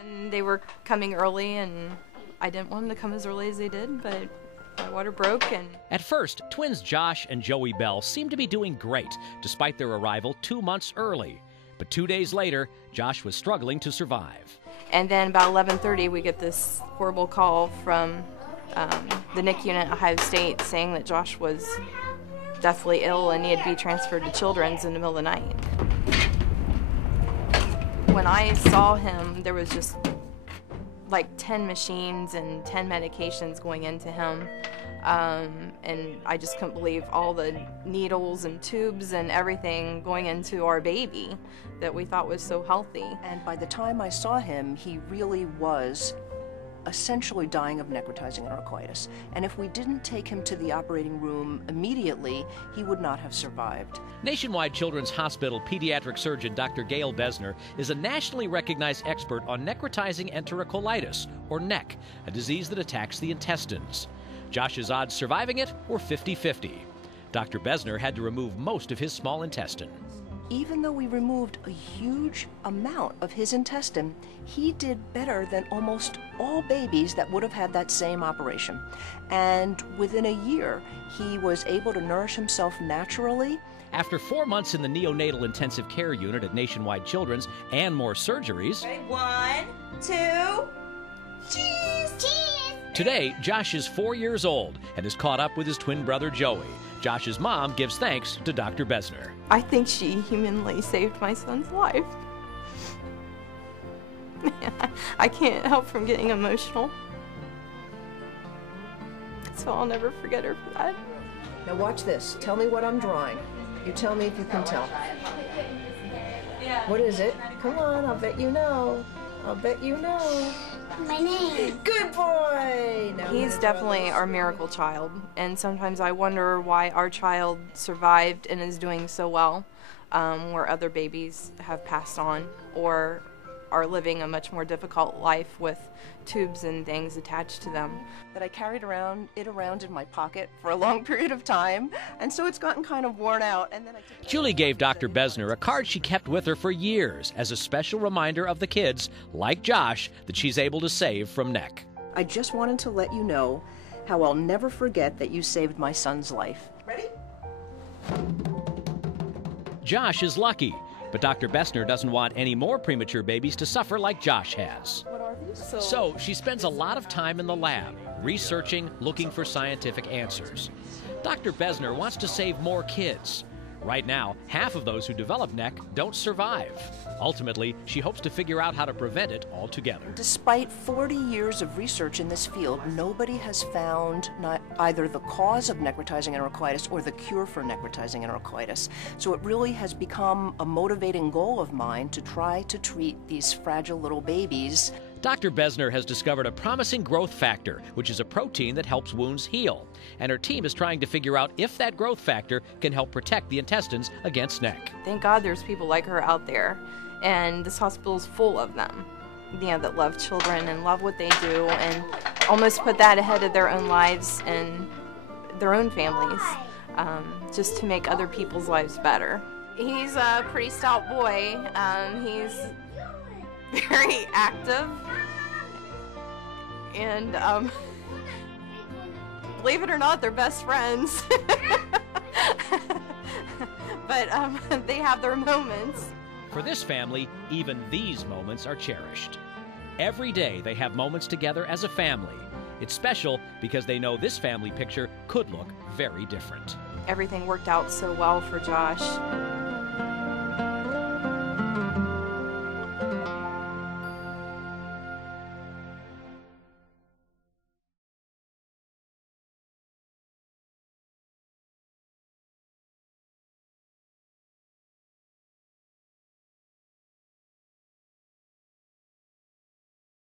And they were coming early, and I didn't want them to come as early as they did, but my water broke. And at first, twins Josh and Joey Bell seemed to be doing great, despite their arrival 2 months early. But 2 days later, Josh was struggling to survive. And then about 11:30, we get this horrible call from the NICU unit at Ohio State saying that Josh was deathly ill and needed to be transferred to Children's in the middle of the night. When I saw him, there was just like 10 machines and 10 medications going into him. And I just couldn't believe all the needles and tubes and everything going into our baby that we thought was so healthy. And by the time I saw him, he really was essentially dying of necrotizing enterocolitis. And if we didn't take him to the operating room immediately, he would not have survived. Nationwide Children's Hospital pediatric surgeon Dr. Gail Besner is a nationally recognized expert on necrotizing enterocolitis, or NEC, a disease that attacks the intestines. Josh's odds surviving it were 50-50. Dr. Besner had to remove most of his small intestine. Even though we removed a huge amount of his intestine, he did better than almost all babies that would have had that same operation. And within a year, he was able to nourish himself naturally. After 4 months in the neonatal intensive care unit at Nationwide Children's and more surgeries. Okay, 1, 2, cheese! Cheese! Today, Josh is 4 years old and is caught up with his twin brother Joey. Josh's mom gives thanks to Dr. Besner. I think she humanly saved my son's life. I can't help from getting emotional. So I'll never forget her for that. Now watch this. Tell me what I'm drawing. You tell me if you can tell. What is it? Come on, I'll bet you know. I'll bet you know. My name. Good boy! Now He's definitely our miracle child, and sometimes I wonder why our child survived and is doing so well, where other babies have passed on or are living a much more difficult life with tubes and things attached to them. That I carried around in my pocket for a long period of time, and so it's gotten kind of worn out. And then Julie gave Dr. Besner a card she kept with her for years as a special reminder of the kids, like Josh, that she's able to save from NEC. I just wanted to let you know how I'll never forget that you saved my son's life. Ready? Josh is lucky, but Dr. Besner doesn't want any more premature babies to suffer like Josh has. What are these? So she spends a lot of time in the lab, researching, looking for scientific answers. Dr. Besner wants to save more kids. Right now, half of those who develop NEC don't survive. Ultimately, she hopes to figure out how to prevent it altogether. Despite 40 years of research in this field, nobody has found either the cause of necrotizing enterocolitis or the cure for necrotizing enterocolitis. So it really has become a motivating goal of mine to try to treat these fragile little babies. Dr. Besner has discovered a promising growth factor, which is a protein that helps wounds heal. And her team is trying to figure out if that growth factor can help protect the intestines against NEC. Thank God there's people like her out there, and this hospital is full of them, that love children and love what they do and almost put that ahead of their own lives and their own families, just to make other people's lives better. He's a pretty stout boy. He's very active, and believe it or not, they're best friends. But they have their moments. For this family, even these moments are cherished. Every day they have moments together as a family. It's special because they know this family picture could look very different. Everything worked out so well for Josh.